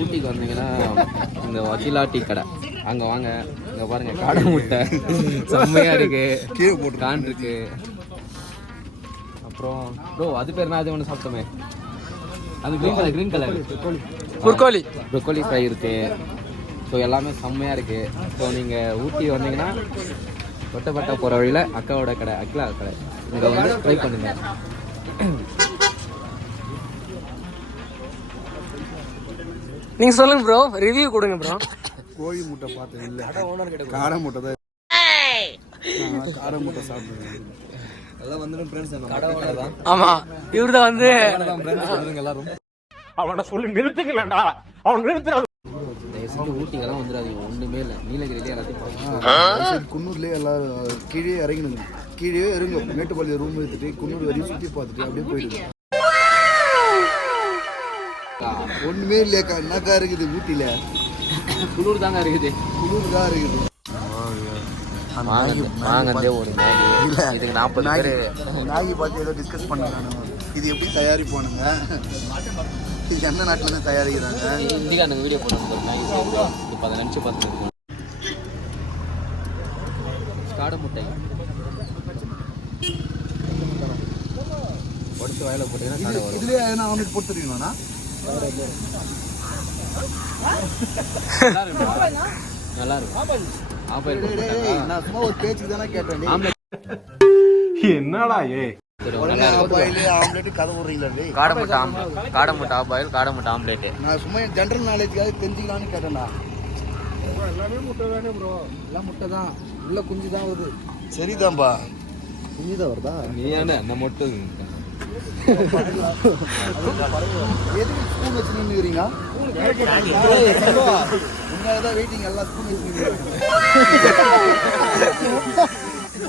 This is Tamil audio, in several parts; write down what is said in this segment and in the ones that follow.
ஊட்டிக்கு வந்தீங்கன்னா இந்த வக்கீலா டீ கடை அங்கே வாங்க. இங்கே பாருங்கள் காடை முட்டை செம்மையாக இருக்குது, கான் இருக்கு. அப்புறம் ப்ரோ அது பேர் நான் அது ஒன்று சாப்பிட்டோமே, அது க்ரீன் கலர் ப்ரொக்கோலி ஃப்ரை இருக்குது. ஸோ எல்லாமே செம்மையாக இருக்குது. ஸோ நீங்கள் ஊட்டி வந்தீங்கன்னா தொட்டப்பட்டா போகிற வழியில் அக்காவோட கடை, அக்கிலா கடை, இங்கே வந்து ட்ரை பண்ணுங்க. நீங்க சொல்லுங்க ப்ரோ, ரிவ்யூ கொடுங்க ப்ரோ. கோழி முட்டை பார்த்தது இல்லை, காடை முட்டை தான். காடை முட்டை சாப்பிடுவேன். எல்லாம் வந்துடும் ஃப்ரெண்ட்ஸ். ஆமா, இவரு தான் வந்து எல்லாரும் அவனை சொல்லி நிறுத்துக்கலடா, அவன் நிறுத்துறான். ஊட்டிங்கெல்லாம் வந்துடாதீங்க, ஒன்றுமே இல்லை. நீலகிரியிலே எல்லாத்தையும் குன்னூர்லேயே எல்லாரும் கீழே இறங்கினுங்க, கீழே இறங்க மேட்டுப்பாளையம் ரூம் எடுத்துட்டு குன்னூர் வரையும் சுற்றி பார்த்துட்டு அப்படியே போயிடுங்க. ஒன்றுமே இல்லையாக்கா, என்னக்கா இருக்குது ஊட்டியில்? குளிர் தாங்க இருக்குது, குளிர் தான் இருக்குது. வாங்கந்தே ஒரு இதுக்கு 40 பேர் மேகி பார்த்து ஏதோ டிஸ்கஸ் பண்ணாங்க. இது எப்படி தயாரிப்பானுங்க, இது எந்த நாட்டிலேருந்து தயாரிக்கிறாங்க? இந்தியா நாங்கள் வீடியோ போட்டோம், இப்போ அதை நினச்சி பார்த்துருக்கோம். காடை முட்டை உடச்சு வாயில போட்டீங்கன்னா இதுலேயே என்ன ஆம்லெட் போட்டு தெரியுமாண்ணா? நல்லா இருக்கும். நான் சும்மா ஒரு பேச்சுக்கு தானே கேட்டேன். என்னடா ஆம்லெட் கதை விடுறீங்களா? காடை முட்டை ஆம்லேட், காடை முட்டை ஆபாயில், காடை முட்டை ஆம்லேட்டு. நான் சும்மா ஜென்ரல் நாலேஜுக்காக தெரிஞ்சுக்கலான்னு கேட்டேன்டா. எல்லாமே முட்டை தானே ப்ரோ, எல்லாம் முட்டை தான், உள்ள குஞ்சு தான் வருது. சரிதான்பா, குஞ்சு தான் வருதா? நீ ஏன்னா அந்த முட்டை எதுக்கு ஸ்பூன் வச்சு நின்றுக்கிறீங்க? உண்மையாக தான் வெயிட்டிங், எல்லாம் ஸ்பூன்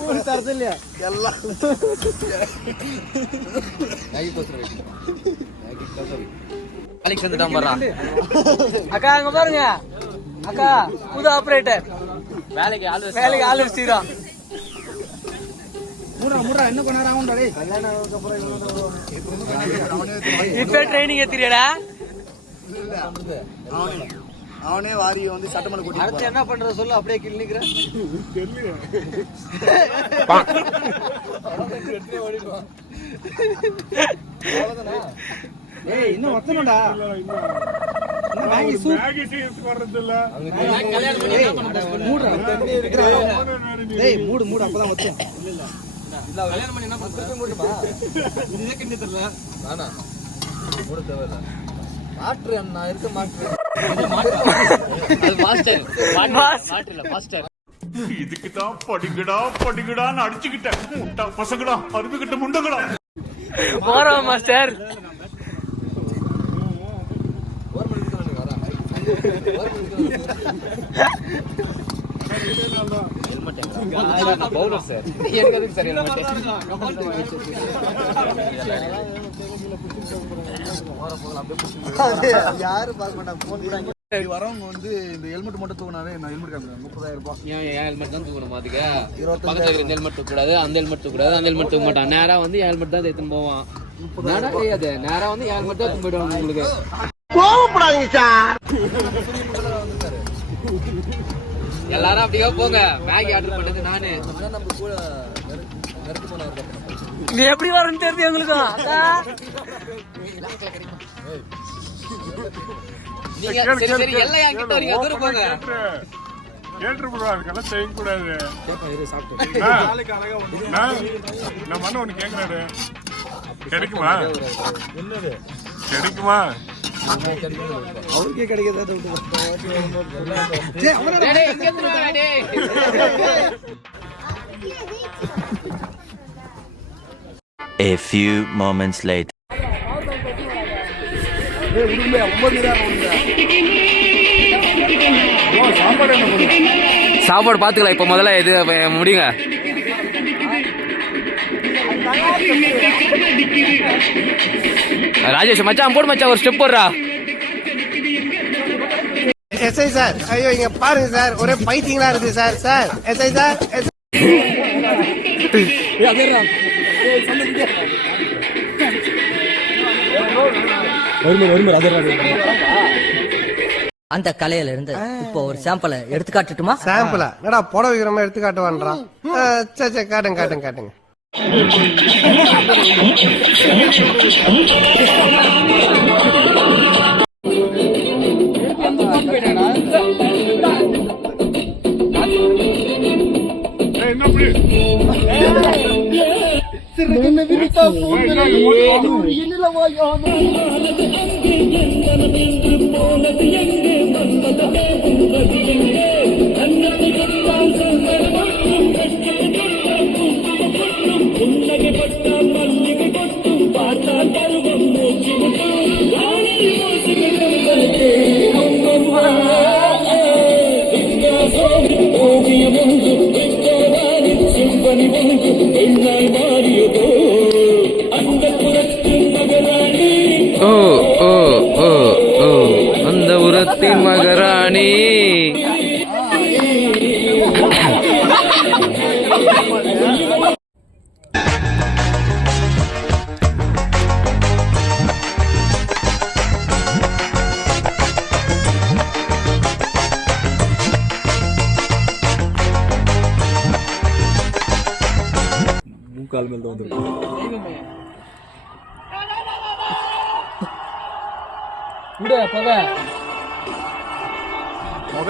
வச்சு தரது இல்லையா? எல்லாம் அக்கா அங்க பாருங்க, அக்கா புது ஆபரேட்டர், வேலைக்கு ஆள் வச்சுக்கிறோம். என்ன பண்ண இப்ப ட்ரைனிங் எத்திரியடா. அவனே வாரி வந்து சட்டமன்ற கூட்டி அடுத்து என்ன பண்ற சொல்லு, அப்படியே கிளினிக்கிற. ஏய் இன்னும் வத்தணும்டா. மூடு அப்பதான் வத்தோம். மாற்று அண்ணா இருக்க மாற்று. இதுக்குதான் படிக்கடான்னு அடிச்சுக்கிட்டேன். முட்டா பசங்கடா, அருமைக்கிட்ட முண்டங்கடா. போறோம் மாஸ்டர். பவுலர் சார், எனக்கு சரி யாரு பார்க்க மாட்டாங்க. வரவங்க வந்து இந்த ஹெல்மெட் மட்டும் தூக்கினாவே நான் ஹெல்மெட் காமிக்கிறேன் 30,000 ரூபாய். ஏன் ஹெல்மெட் தான் தூக்கணும்? அதுக்கு பக்கத்துல இருந்த ஹெல்மெட் தூக்கூடாது, அந்த ஹெல்மெட் தூக்கூடாது, அந்த ஹெல்மெட் தூக்க மாட்டான். நேரா வந்து ஹெல்மெட் தான் எடுத்துன்னு போவான். நேரா கிடையாது, நேரா வந்து ஹெல்மெட் தான் எடுத்துன்னு போயிடுவாங்க. உங்களுக்கு கோவப்படாதீங்க சார். எல்லாரும் அப்படியே போங்க. மேகி ஆர்டர் பண்ணது நானு. நீ எப்படி வரன்னு தெரியுது எங்களுக்கும். நீங்க சரி எல்லாம் என்கிட்ட வரீங்க, தூரம் போங்க. கேட்டுருக்கூடாது, செய்யக்கூடாது. நம்ம அண்ணன் ஒண்ணு கேக்குறாரு, கிடைக்குமா? கிடைக்குமா? அவருக்கே கிடைக்காது. A few moments later. சாப்பாடு பாத்துக்கலாம். இப்ப முதல்ல இது முடியுங்க. ராஜேஷ் மச்சான் போடு மச்சான், ஒரு ஸ்டெப் போடுறா. எஸ்ஐ சார், ஐயோ இங்க பாருங்க சார், ஒரே பைத்தியங்களா இருக்கு சார். சார் எஸ்ஐ சார், அந்த கலையில இருந்து இப்போ ஒரு சாம்பிளை எடுத்து காட்டுட்டுமா? சாம்பிளா என்னடா புடவை வைக்கிறமா எடுத்து காட்டுவான்றான். சே காட்டுங்க. என்ன அப்படி ஓ ஓ ஓ ஓ அந்த உரத்தின் மகராணி. மூக்கால் மேல வந்து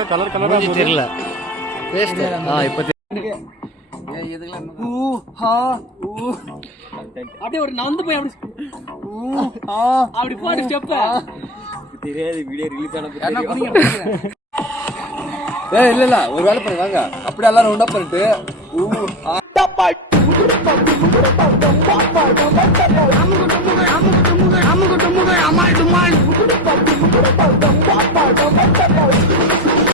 கலர் கலரா தெரியல அப்படியே ஒரு நந்து போய் அப்படி போடு ஸ்டெப். தெரியாது வீடியோ ரிலீஸ் இல்ல ஒரு வேலை பண்ணி வாங்க அப்படியே எல்லாரும் ரவுண்டா பண்ணிட்டு I'm